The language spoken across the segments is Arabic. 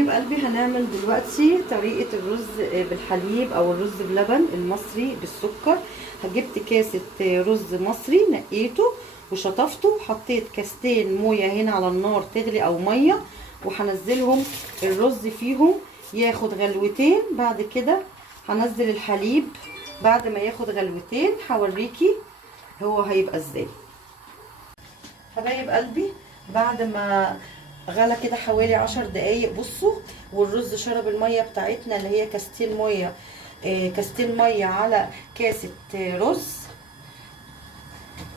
حبيب قلبي هنعمل دلوقتي طريقة الرز بالحليب او الرز بلبن المصري بالسكر. جبت كاسة رز مصري، نقيته وشطفته وحطيت كاستين موية هنا على النار تغلي او مية، وهنزلهم الرز فيهم ياخد غلوتين. بعد كده هنزل الحليب بعد ما ياخد غلوتين، هوريكي هو هيبقى ازاي. حبايب قلبي بعد ما غلى كده حوالي 10 دقايق، بصوا، والرز شرب الميه بتاعتنا اللي هي كاستين ميه، كاستين ميه على كاسه رز.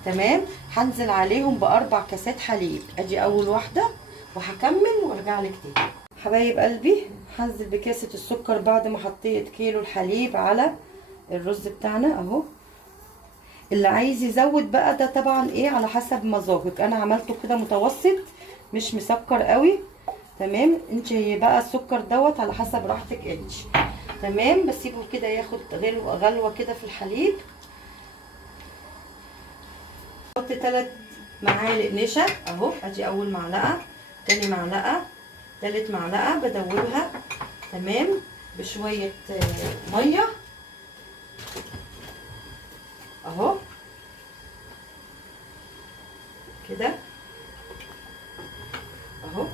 تمام، هنزل عليهم باربع كاسات حليب. ادي اول واحده وهكمل وارجع لك تاني. حبايب قلبي هنزل بكاسه السكر بعد ما حطيت كيلو الحليب على الرز بتاعنا اهو. اللي عايز يزود بقى ده طبعا ايه على حسب مذاقك، انا عملته كده متوسط مش مسكر قوي. تمام، انت بقى السكر دوت على حسب راحتك انت. تمام، بسيبه كده ياخد غلوه كده في الحليب. احط 3 معالق نشا اهو. ادي اول معلقه، تاني معلقه، تالت معلقه. بدوبها تمام بشويه ميه اهو كده اهو.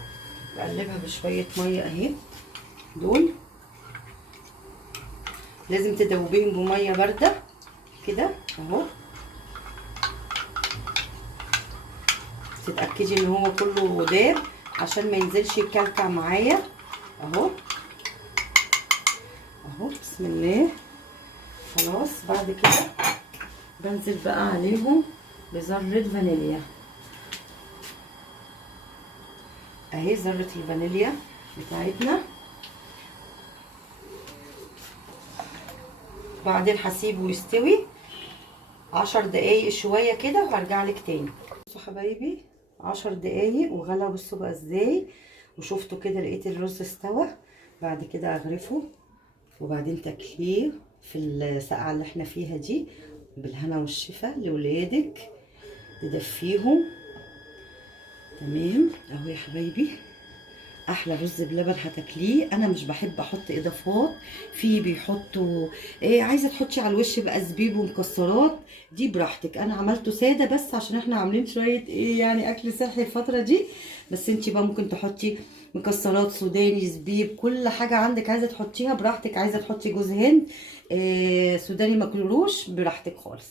بقلبها بشويه ميه اهي. دول لازم تدوبيهم بميه بارده كده اهو. تتاكدي ان هو كله داب عشان ما ينزلش يكلكع معايا اهو اهو. بسم الله. خلاص بعد كده بنزل بقى عليهم بذره فانيليا اهي، ذره الفانيليا بتاعتنا. بعدين هسيبه يستوي 10 دقايق شويه كده وهرجع لك تاني. بصوا حبايبي 10 دقايق وغلى. بصوا بقى ازاي، وشفتوا كده لقيت الرز استوى. بعد كده اغرفه وبعدين تاكليه في السقعه اللي احنا فيها دي بالهنا والشفا لولادك تدفيهم. تمام اهو يا حبايبي، احلى رز بلبن هتاكليه. انا مش بحب احط اضافات، في بيحطوا ايه، عايزه تحطي على الوش بقى زبيب ومكسرات دي براحتك. انا عملته ساده بس عشان احنا عاملين شويه ايه يعني اكل صحي الفتره دي. بس انتي بقى ممكن تحطي مكسرات، سوداني، زبيب، كل حاجه عندك عايزه تحطيها براحتك. عايزه تحطي جوز هند، سوداني مكلوش، براحتك خالص.